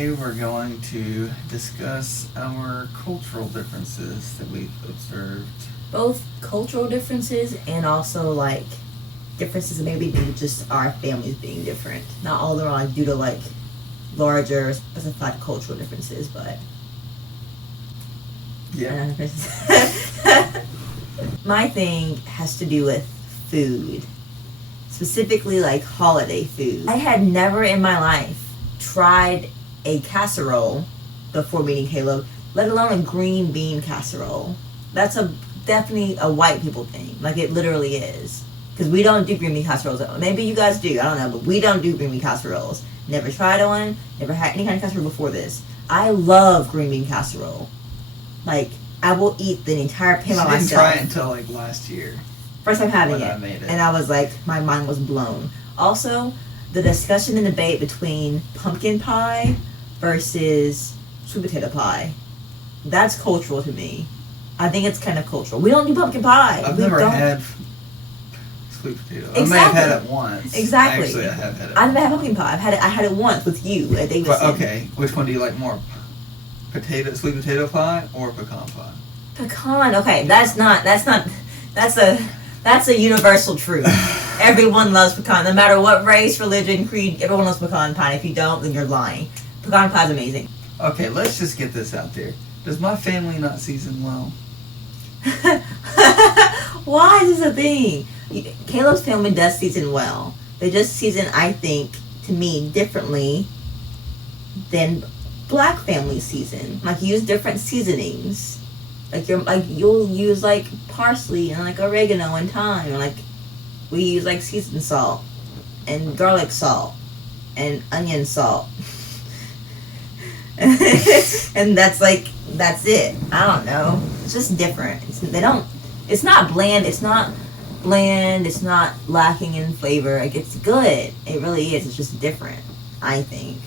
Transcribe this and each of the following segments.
today we're going to discuss our cultural differences that we've observed. Both cultural differences and also like differences maybe due to just our families being different. Not all of them are like due to like larger specified cultural differences, but yeah. My thing has to do with food, specifically like holiday food. I had never in my life tried a casserole before meeting Caleb, let alone a green bean casserole. That's definitely a white people thing. Like, it literally is. Because we don't do green bean casseroles. Maybe you guys do, I don't know, but we don't do green bean casseroles. Never tried one, never had any kind of casserole before this. I love green bean casserole. Like, I will eat the entire pan by myself. I didn't try it until like last year. First time having when it. I made it. And I was like, my mind was blown. Also, the discussion and debate between pumpkin pie versus sweet potato pie. That's cultural to me. I think it's kind of cultural. We don't do pumpkin pie. I've never had sweet potato. Exactly. I may have had it once. Exactly. Actually, I have had it. I've never had pumpkin pie. I had it once with you at Davidson. But, okay, which one do you like more? Sweet potato pie or pecan pie? Pecan. Okay, that's a universal truth. Everyone loves pecan. No matter what race, religion, creed, everyone loves pecan pie. If you don't, then you're lying. Pecan pie is amazing. Okay, let's just get this out there. Does my family not season well? Why is this a thing? Caleb's family does season well. They just season, I think, to me, differently than black family season. Like, you use different seasonings. You'll use like parsley and like oregano and thyme, and like we use like seasoned salt and garlic salt and onion salt. And that's it. I don't know. It's just different. It's not bland. It's not lacking in flavor. Like, it's good. It really is. It's just different, I think.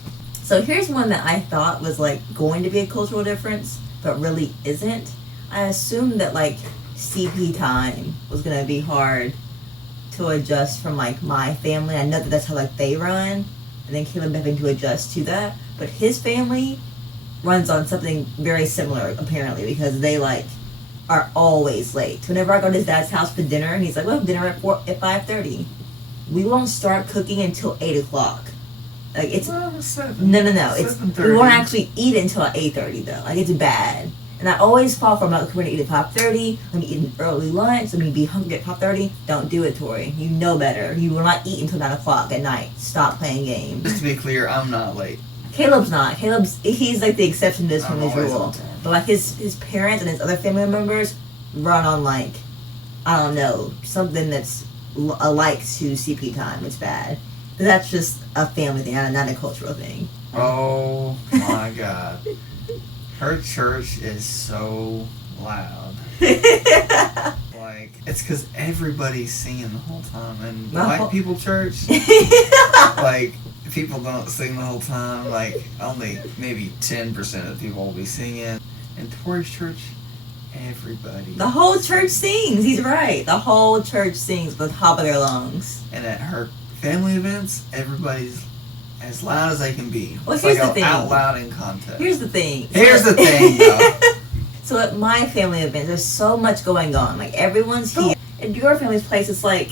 So here's one that I thought was like going to be a cultural difference, but really isn't. I assumed that like CP time was gonna be hard to adjust from like my family. I know that that's how like they run, and then Caleb having to adjust to that. But his family runs on something very similar apparently, because they like are always late. Whenever I go to his dad's house for dinner, and he's like, "We'll have dinner at 5:30." We won't start cooking until 8:00. Like, it's no. It's we won't actually eat until 8:30 though. Like, it's bad. And I always fall for, we're going to eat at 5:30, let me eat an early lunch, let me be hungry at 5:30. Don't do it, Tori. You know better. You will not eat until 9 o'clock at night. Stop playing games. Just to be clear, I'm not late. Caleb's not. He's like the exception to this family's rule. But like his parents and his other family members run on like, I don't know, something that's alike to CP time. It's bad. But that's just a family thing, not a cultural thing. Oh my God. Her church is so loud. Like, it's because everybody's singing the whole time. And white people church, like, people don't sing the whole time. Like, only maybe 10% of the people will be singing. And Tori's church, everybody. The whole church sings. He's right. The whole church sings with the top of their lungs. And at her family events, everybody's as loud as they can be. Well, it's here's like the thing. Out loud in context. Here's the thing. Though. So at my family events, there's so much going on. Like, everyone's here. At your family's place, it's like,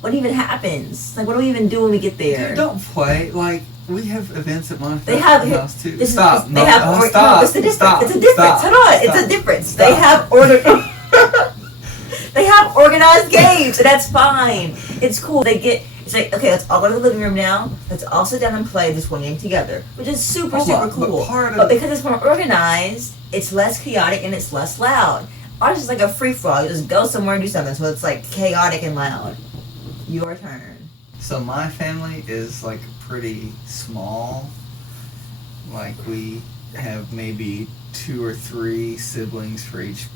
what even happens? Like, what do we even do when we get there? Dude, don't play. Like, we have events at my house too. Stop. It's a difference. Hold on. It's a difference. They have they have organized games, and that's fine. It's cool. It's like, okay, let's all go to the living room now. Let's all sit down and play this one game together, which is super cool. But because it's more organized, it's less chaotic and it's less loud. Ours is like a free-for-all. You just go somewhere and do something, so it's like chaotic and loud. Your turn. So my family is like pretty small. Like, we have maybe 2 or 3 siblings for each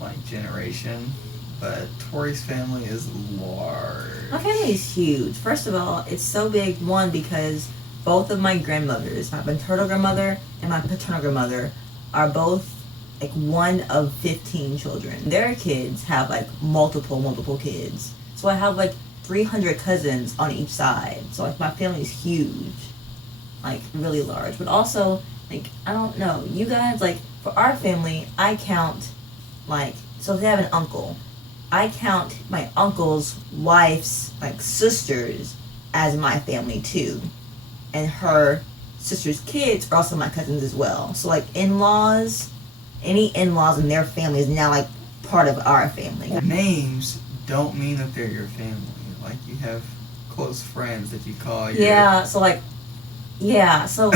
like generation. But Tori's family is large. My family is huge. First of all, it's so big, one, because both of my grandmothers, my maternal grandmother and my paternal grandmother, are both like one of 15 children. Their kids have like multiple kids. So I have like 300 cousins on each side. So like my family is huge. like really large. But also, like, I don't know, you guys, like, for our family, I count, like, so if they have an uncle, I count my uncle's wife's, like, sisters as my family too. And her sister's kids are also my cousins as well. So, like, in-laws, any in-laws in their family is now, like, part of our family. Names don't mean that they're your family. Like, you have close friends that you call your... Yeah, so, like, so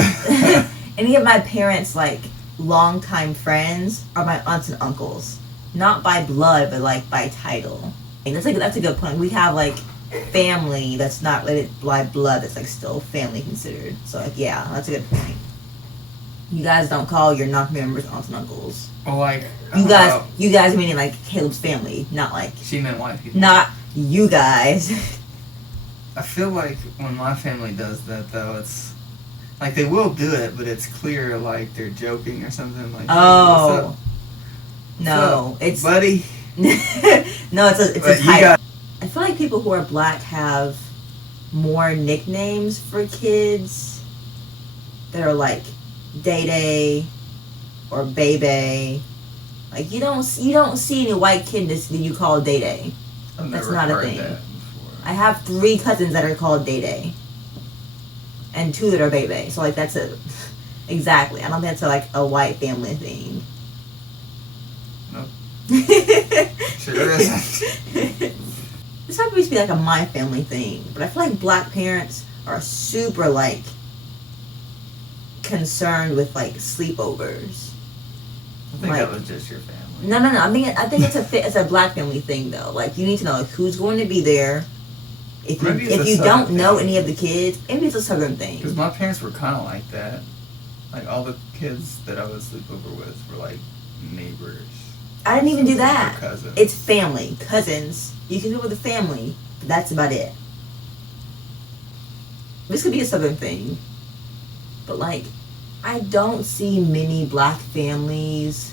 any of my parents' like longtime friends are my aunts and uncles, not by blood but like by title. And that's a good point. We have like family that's not related by blood that's like still family considered. So like yeah, that's a good point. You guys don't call your non-family members aunts and uncles. Well, like you guys meaning like Caleb's family, not like she meant white people. Not you guys. I feel like when my family does that though, it's like they will do it, but it's clear like they're joking or something like. Oh. No, it's buddy. No, it's a title. I feel like people who are black have more nicknames for kids that are like Day Day or Baby. Like you don't see any white kid that you call Day Day. That's not a thing. I have 3 cousins that are called Day Day. And 2 that are Baby. So like that's it. Exactly. I don't think that's like a white family thing. Nope. Sure isn't. This might be like a my family thing, but I feel like black parents are super like concerned with like sleepovers. I think that was just your family. No. I think it's a black family thing though. Like you need to know like, who's going to be there. If you don't know any of the kids, maybe it's a Southern thing. Because my parents were kind of like that. Like all the kids that I would sleep over with were like neighbors. I didn't even do that. Cousins. It's family, cousins. You can live with the family, but that's about it. This could be a Southern thing, but like, I don't see many black families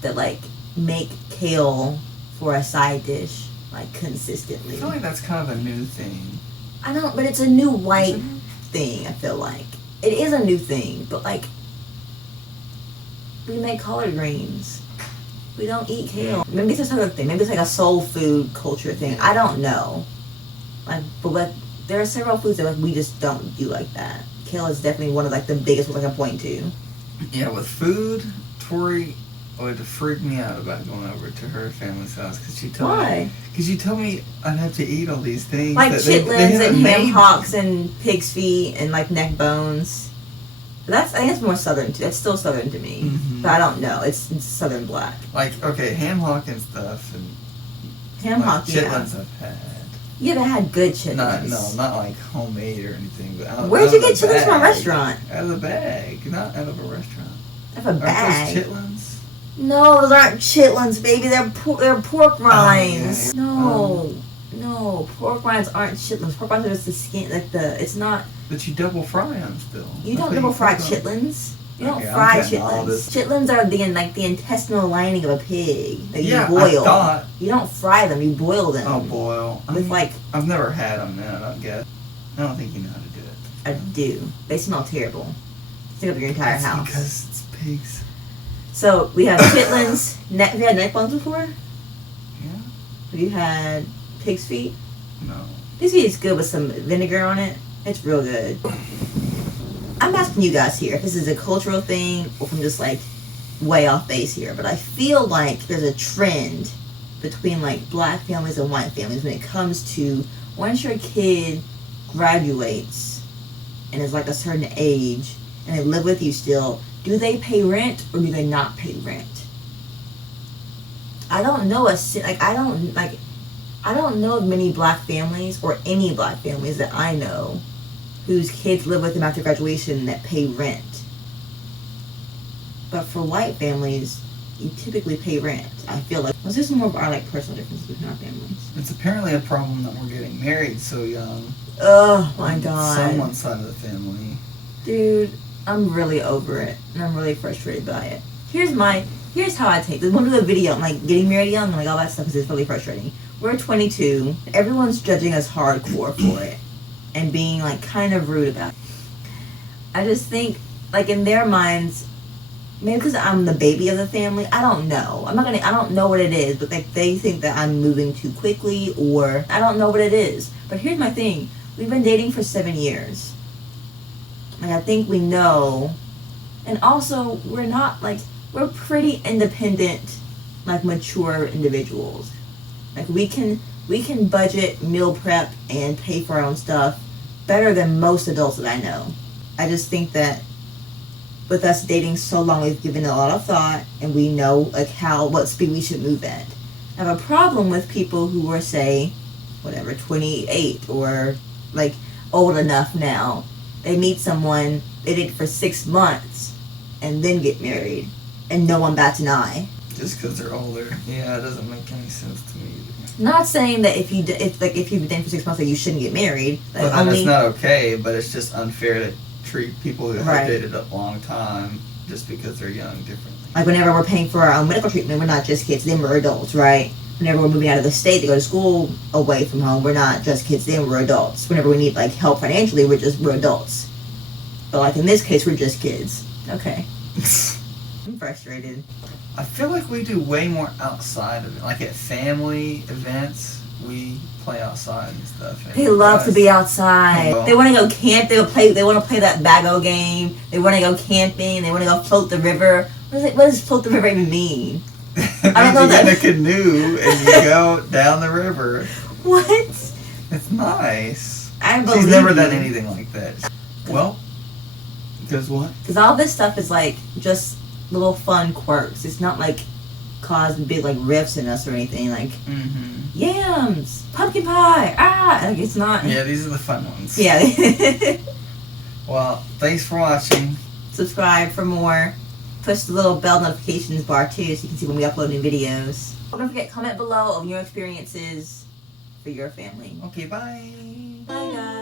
that like make kale for a side dish like consistently. I feel like that's kind of a new thing. I don't, but it's a new white thing. I feel like it is a new thing, but like, we make collard greens. We don't eat kale. Maybe it's another thing. Maybe it's like a soul food culture thing. I don't know. Like, but there are several foods that like, we just don't do like that. Kale is definitely one of like the biggest ones I can point to. Yeah, with food, Tori would freak me out about going over to her family's house because she told me. Because you told me I'd have to eat all these things like chitlins and ham hocks and pig's feet and like neck bones. I think it's more Southern too. It's still Southern to me, but I don't know. It's Southern black. Like okay, ham hock and stuff and ham hock. Chitlins I've had. You haven't had good chitlins. Not like homemade or anything. But where'd you get chitlins from a restaurant? Out of the bag, not out of a restaurant. Out of a bag. Aren't those chitlins? No, those aren't chitlins, baby. They're pork rinds. Oh, yeah. No, pork rinds aren't chitlins. Pork rinds are just the skin, like it's not. But you double fry them still. You don't double fry chitlins. You don't fry chitlins. Chitlins are the intestinal lining of a pig that you boil. You don't fry them. You boil them. Oh, boil. With like. I've never had them. Then I don't get. I don't think you know how to do it. I do. They smell terrible. Take up your entire house. Because it's pigs. So we have chitlins. Have you had neck bones before? Yeah. Have you had pig's feet? No. Pig's feet is good with some vinegar on it. It's real good. I'm asking you guys here if this is a cultural thing or if I'm just like way off base here, but I feel like there's a trend between like black families and white families when it comes to once your kid graduates and is like a certain age and they live with you still, do they pay rent or do they not pay rent? I don't know I don't know many black families or any black families that I know whose kids live with them after graduation that pay rent. But for white families, you typically pay rent. I feel like let's do some more of our like personal differences between our families. It's apparently a problem that we're getting married so young. Oh my god. Someone's side of the family. Dude, I'm really over it and I'm really frustrated by it. Here's how I take this. We'll do a video on like getting married young and like all that stuff because it's really frustrating. We're 22. Everyone's judging us hardcore for it and being like kind of rude about it. I just think, like, in their minds, maybe because I'm the baby of the family, I don't know. I don't know what it is, but like they think that I'm moving too quickly, or I don't know what it is. But here's my thing. We've been dating for 7 years. Like, I think we know. And also, we're pretty independent, like, mature individuals. Like, we can budget, meal prep, and pay for our own stuff better than most adults that I know. I just think that with us dating so long, we've given it a lot of thought, and we know, like, what speed we should move at. I have a problem with people who are, say, 28, or, like, old enough now. They meet someone, they date for 6 months, and then get married, and no one bats an eye. Just because they're older. Yeah, it doesn't make any sense to me either. Not saying that if you've been dating for 6 months that you shouldn't get married. Like, well, then it's not okay, but it's just unfair to treat people who have dated a long time just because they're young differently. Like, whenever we're paying for our own medical treatment, we're not just kids, then we're adults, right? Whenever we're moving out of the state to go to school away from home, we're not just kids, then we're adults. Whenever we need, like, help financially, we're adults. But, like, in this case, we're just kids. Okay. I'm frustrated. I feel like we do way more outside of it. Like, at family events, we play outside and stuff. And they love to be outside. They want to go camp. They want to play that bago game. They want to go camping. They want to go float the river. What does float the river even mean? I don't know that. You get in a canoe and you go down the river. What? It's nice. I believe She's never done anything like that. Well, because what? Because all this stuff is like just little fun quirks. It's not like caused big like rifts in us or anything. Like yams, pumpkin pie. Like it's not. Yeah, these are the fun ones. Yeah. Well, thanks for watching. Subscribe for more. Push the little bell notifications bar too, so you can see when we upload new videos. Don't forget, comment below of your experiences for your family. Okay, bye. Bye guys.